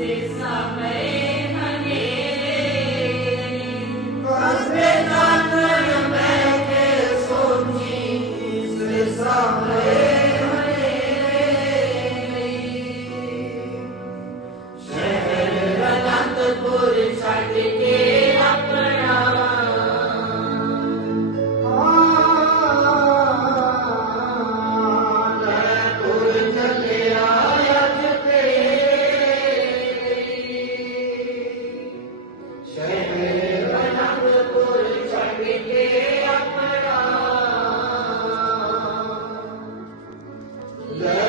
It's amazing. Yeah.